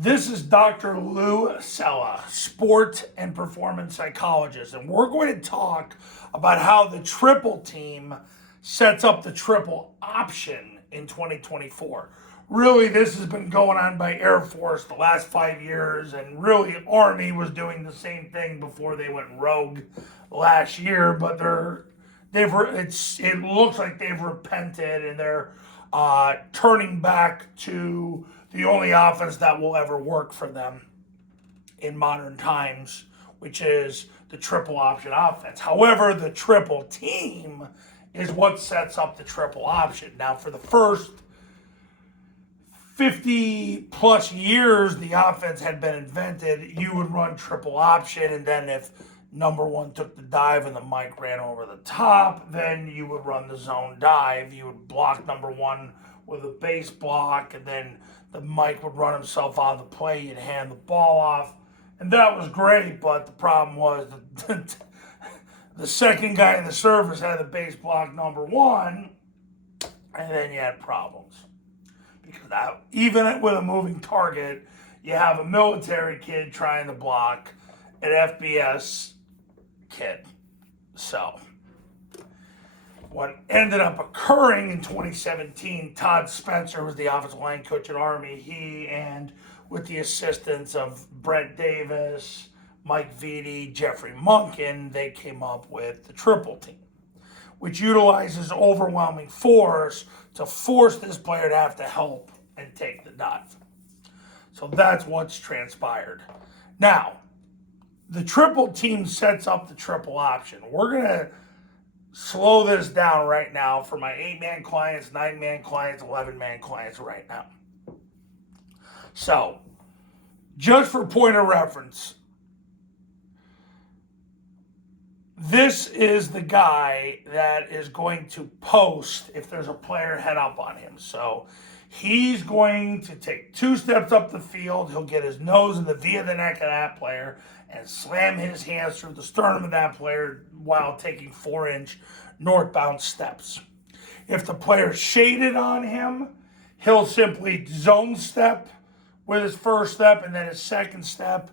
This is Dr. Lou Sella, sport and performance psychologist, and we're going to talk about how the triple team sets up the triple option in 2024. Really, this has been going on by Air Force the last 5 years, and really Army was doing the same thing before they went rogue last year. But it looks like they've repented and they're turning back to the only offense that will ever work for them in modern times, which is the triple option offense. However, the triple team is what sets up the triple option. Now, for the first 50 plus years the offense had been invented, you would run triple option, and then if number one took the dive and the Mike ran over the top, then you would run the zone dive. You would block number one with a base block, and then the Mike would run himself out of the play. You'd hand the ball off, and that was great, but the problem was the second guy in the service had the base block number one, and then you had problems. Because even with a moving target, you have a military kid trying to block an FBS kid. So what ended up occurring in 2017, Todd Spencer was the offensive line coach at Army. He, and with the assistance of Brent Davis, Mike Vitti, Jeffrey Munkin, they came up with the triple team, which utilizes overwhelming force to force this player to have to help and take the dive. So that's what's transpired. Now, the triple team sets up the triple option. We're going to slow this down right now for my 8-man clients, 9-man clients, 11-man clients right now. So, just for point of reference, this is the guy that is going to post if there's a player head up on him. So he's going to take 2 steps up the field. He'll get his nose in the V of the neck of that player and slam his hands through the sternum of that player while taking 4-inch northbound steps. If the player's shaded on him, he'll simply zone step with his first step, and then his second step,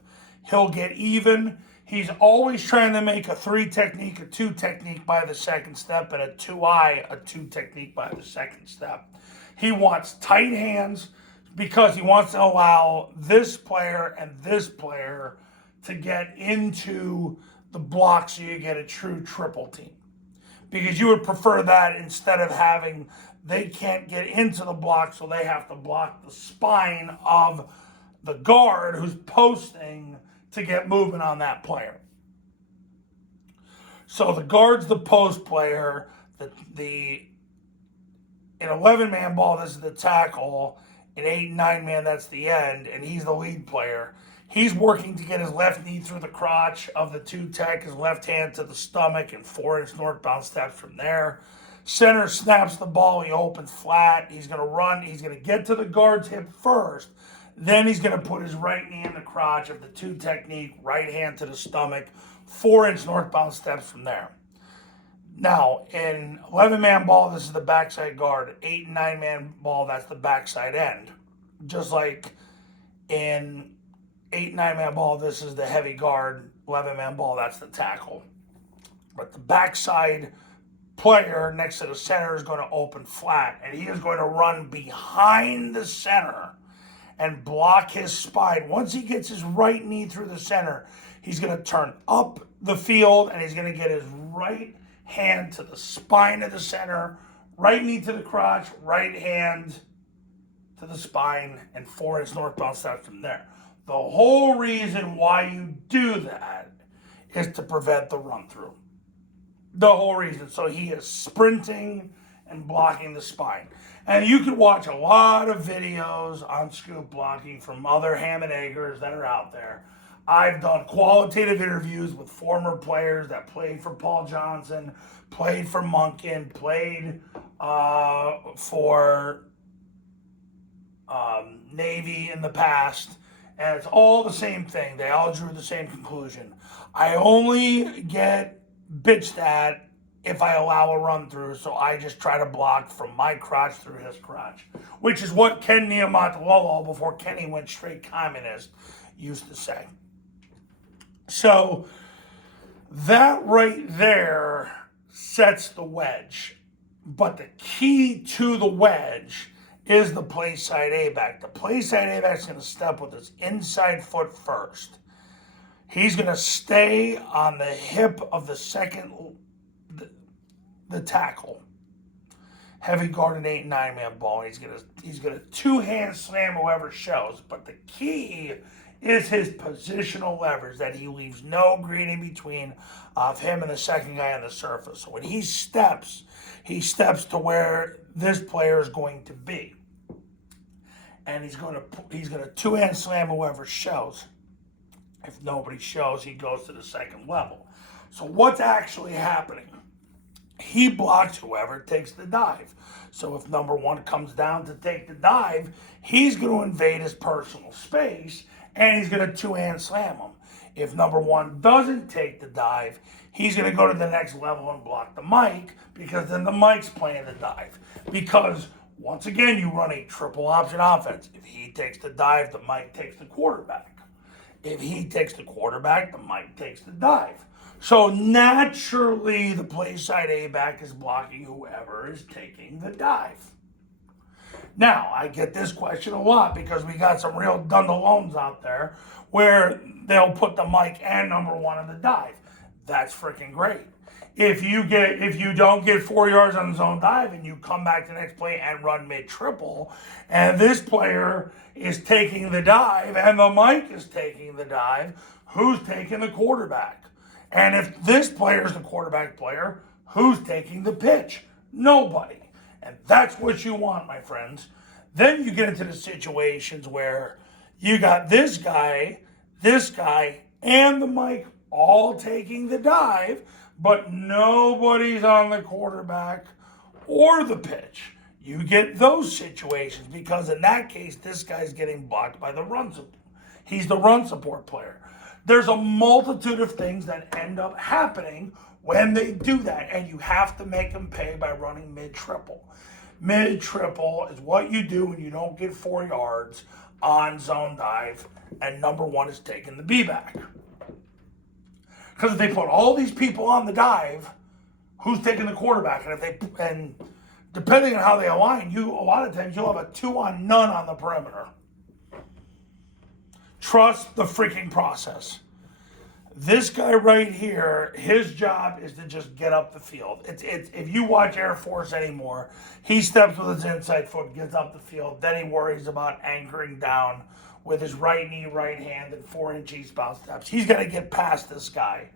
he'll get even. He's always trying to make a 3 technique, a 2 technique by the second step, and a 2-eye, a 2 technique by the second step. He wants tight hands because he wants to allow this player and this player to get into the block so you get a true triple team. Because you would prefer that instead of having they can't get into the block, so they have to block the spine of the guard who's posting to get movement on that player. So the guard's the post player. In 11-man ball, this is the tackle. In 8 and 9-man, that's the end, and he's the lead player. He's working to get his left knee through the crotch of the 2 tech, his left hand to the stomach, and 4-inch northbound steps from there. Center snaps the ball. He opens flat. He's going to run. He's going to get to the guard's hip first. Then he's going to put his right knee in the crotch of the 2 technique, right hand to the stomach, 4-inch northbound steps from there. Now, in 11-man ball, this is the backside guard. 8 and 9-man ball, that's the backside end. Just like in 8 and 9-man ball, this is the heavy guard. 11-man ball, that's the tackle. But the backside player next to the center is going to open flat, and he is going to run behind the center and block his spine. Once he gets his right knee through the center, he's going to turn up the field, and he's going to get his right hand to the spine of the center, right knee to the crotch, right hand to the spine, and 4-inch northbound steps from there. The whole reason why you do that is to prevent the run through. The whole reason. So he is sprinting and blocking the spine. And you can watch a lot of videos on scoop blocking from other ham and eggers that are out there. I've done qualitative interviews with former players that played for Paul Johnson, played for Munkin, played for Navy in the past, and it's all the same thing. They all drew the same conclusion. I only get bitched at if I allow a run through, so I just try to block from my crotch through his crotch, which is what Ken Niumatalolo, before Kenny went straight communist, used to say. So that right there sets the wedge. But the key to the wedge is the play side A-back. The play side A-back is going to step with his inside foot first. He's going to stay on the hip of the second, the tackle. Heavy guarded 8 and 9 man ball. He's gonna two-hand slam whoever shows. But the key is his positional leverage, that he leaves no green in between of him and the second guy on the surface. So when he steps to where this player is going to be. And he's gonna two-hand slam whoever shows. If nobody shows, he goes to the second level. So what's actually happening? He blocks whoever takes the dive. So if number one comes down to take the dive, he's going to invade his personal space, and he's going to two-hand slam him. If number one doesn't take the dive, he's going to go to the next level and block the mic, because then the mic's playing the dive. Because, once again, you run a triple option offense. If he takes the dive, the mic takes the quarterback. If he takes the quarterback, the mic takes the dive. So naturally, the play side A-back is blocking whoever is taking the dive. Now, I get this question a lot because we got some real dundalones out there where they'll put the mic and number one on the dive. That's freaking great. If you don't get 4 yards on the zone dive and you come back the next play and run mid-triple, and this player is taking the dive and the mic is taking the dive, who's taking the quarterback? And if this player is the quarterback player, who's taking the pitch? Nobody. And that's what you want, my friends. Then you get into the situations where you got this guy, and the mic all taking the dive, but nobody's on the quarterback or the pitch. You get those situations because in that case, this guy's getting blocked by the run support. He's the run support player. There's a multitude of things that end up happening when they do that, and you have to make them pay by running mid-triple. Mid-triple is what you do when you don't get 4 yards on zone dive, and number one is taking the B-back. Because if they put all these people on the dive, who's taking the quarterback? And depending on how they align, a lot of times you'll have a 2-on-none on the perimeter. Trust the freaking process. This guy right here, his job is to just get up the field. If you watch Air Force anymore, he steps with his inside foot, gets up the field, then he worries about anchoring down with his right knee, right hand, and 4-inch eastbound steps. He's got to get past this guy.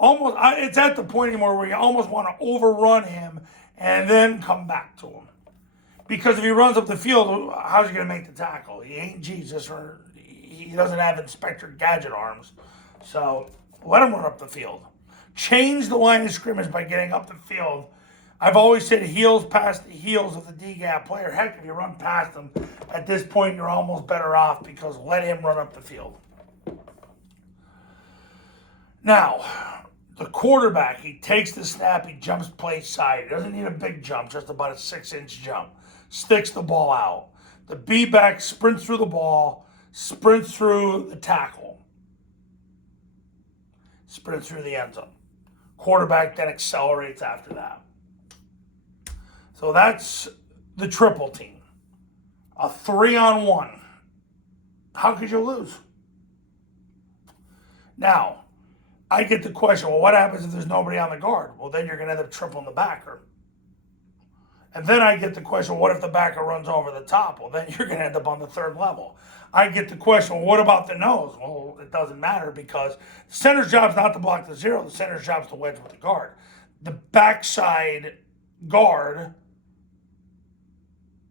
It's at the point anymore where you almost want to overrun him and then come back to him. Because if he runs up the field, how's he going to make the tackle? He ain't Jesus, or he doesn't have Inspector Gadget arms. So let him run up the field. Change the line of scrimmage by getting up the field. I've always said heels past the heels of the D-gap player. Heck, if you run past him, at this point you're almost better off because let him run up the field. Now, the quarterback, he takes the snap, he jumps play side. He doesn't need a big jump, just about a 6-inch jump. Sticks the ball out. The B-back sprints through the ball, sprints through the tackle. Sprints through the end zone. Quarterback then accelerates after that. So that's the triple team. A 3-on-1. How could you lose? Now, I get the question, well, what happens if there's nobody on the guard? Well, then you're going to end up tripling the backer. And then I get the question, well, what if the backer runs over the top? Well, then you're going to end up on the third level. I get the question, well, what about the nose? Well, it doesn't matter because the center's job is not to block the zero. The center's job is to wedge with the guard. The backside guard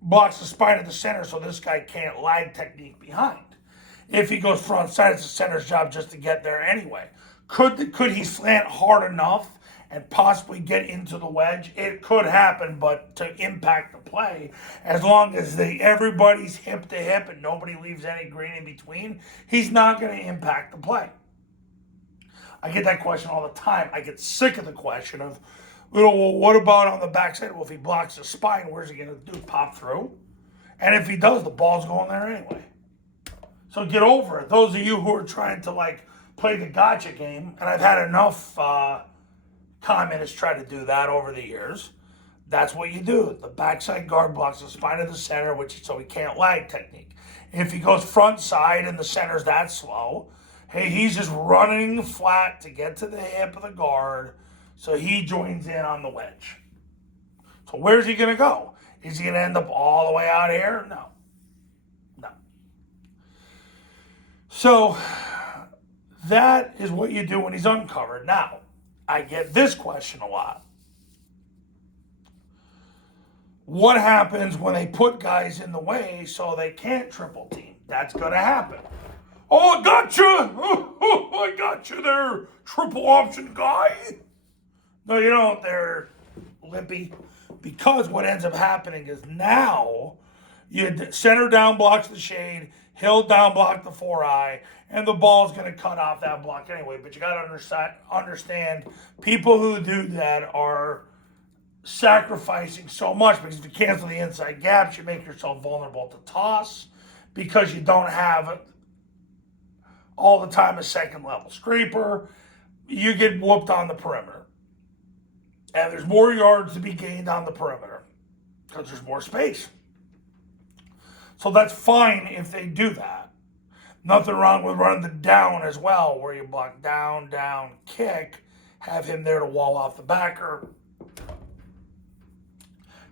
blocks the spine of the center so this guy can't lag technique behind. If he goes front side, it's the center's job just to get there anyway. Could he slant hard enough and possibly get into the wedge? It could happen, but to impact the play, as long as everybody's hip to hip and nobody leaves any green in between, he's not going to impact the play. I get that question all the time. I get sick of the question of, Well, what about on the backside? Well, if he blocks the spine, where's he going to do? Pop through? And if he does, the ball's going there anyway. So get over it. Those of you who are trying to like play the gotcha game, and I've had enough communists try to do that over the years. That's what you do. The backside guard blocks the spine of the center, which is so he can't lag technique. If he goes front side and the center's that slow, hey, he's just running flat to get to the hip of the guard, so he joins in on the wedge. So where's he going to go? Is he going to end up all the way out here? No. No. So that is what you do when he's uncovered. Now, I get this question a lot. What happens when they put guys in the way so they can't triple team? That's going to happen. Oh, I got you. Oh, I got you there, triple option guy. No, you don't there, Lippy. Because what ends up happening is now you center down blocks the shade, Hill down block the 4-eye, and the ball's going to cut off that block anyway. But you got to understand people who do that are sacrificing so much, because if you cancel the inside gaps, you make yourself vulnerable to toss because you don't have all the time a second level scraper. You get whooped on the perimeter. And there's more yards to be gained on the perimeter because there's more space. So that's fine if they do that. Nothing wrong with running the down as well, where you block down, down, kick, have him there to wall off the backer.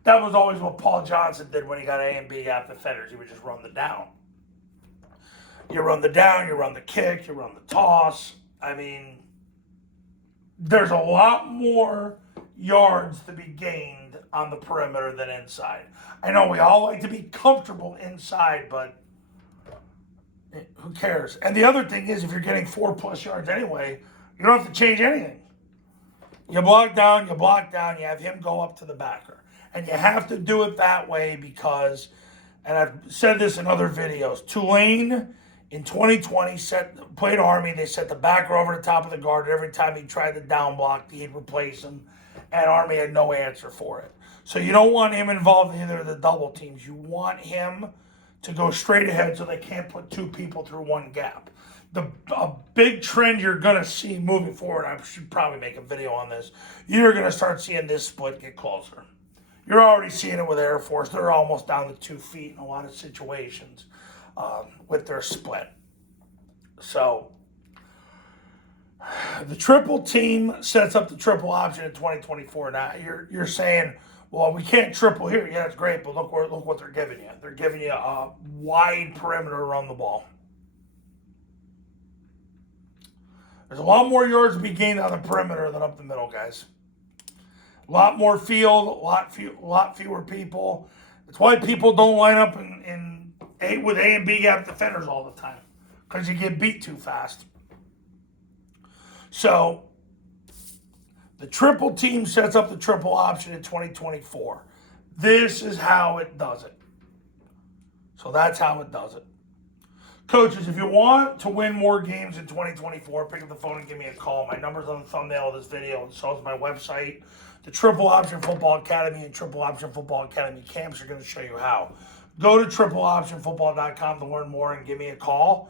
That was always what Paul Johnson did when he got A and B gap defenders. He would just run the down. You run the down, you run the kick, you run the toss. I mean, there's a lot more yards to be gained on the perimeter than inside. I know we all like to be comfortable inside, but who cares? And the other thing is, if you're getting 4+ yards anyway, you don't have to change anything. You block down, you have him go up to the backer. And you have to do it that way because, and I've said this in other videos, Tulane in 2020 played Army. They set the backer over the top of the guard. Every time he tried the down block, he'd replace him. And Army had no answer for it. So you don't want him involved in either of the double teams. You want him to go straight ahead so they can't put two people through one gap. A big trend you're going to see moving forward, I should probably make a video on this, you're going to start seeing this split get closer. You're already seeing it with Air Force. They're almost down to 2 feet in a lot of situations with their split. So the triple team sets up the triple option in 2024. Now you're saying, well, we can't triple here. Yeah, it's great, but look what they're giving you. They're giving you a wide perimeter around the ball. There's a lot more yards to be gained on the perimeter than up the middle, guys. A lot more field, a lot fewer people. That's why people don't line up with A and B gap defenders all the time, because you get beat too fast. So the triple team sets up the triple option in 2024. This is how it does it. So that's how it does it. Coaches, if you want to win more games in 2024, pick up the phone and give me a call. My number's on the thumbnail of this video, and so is my website. The Triple Option Football Academy and Triple Option Football Academy camps are going to show you how. Go to tripleoptionfootball.com to learn more and give me a call.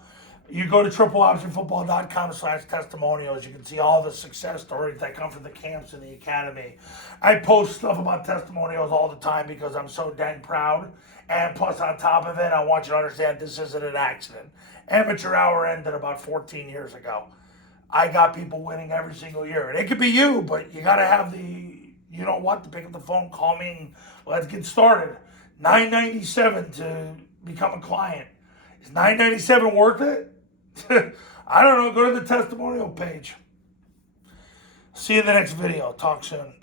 You go to tripleoptionfootball.com/testimonials. You can see all the success stories that come from the camps and the academy. I post stuff about testimonials all the time because I'm so dang proud. And plus, on top of it, I want you to understand this isn't an accident. Amateur hour ended about 14 years ago. I got people winning every single year. And it could be you, but you got to have you know what, to pick up the phone, call me, and let's get started. $9.97 to become a client. Is $9.97 worth it? I don't know. Go to the testimonial page. See you in the next video. Talk soon.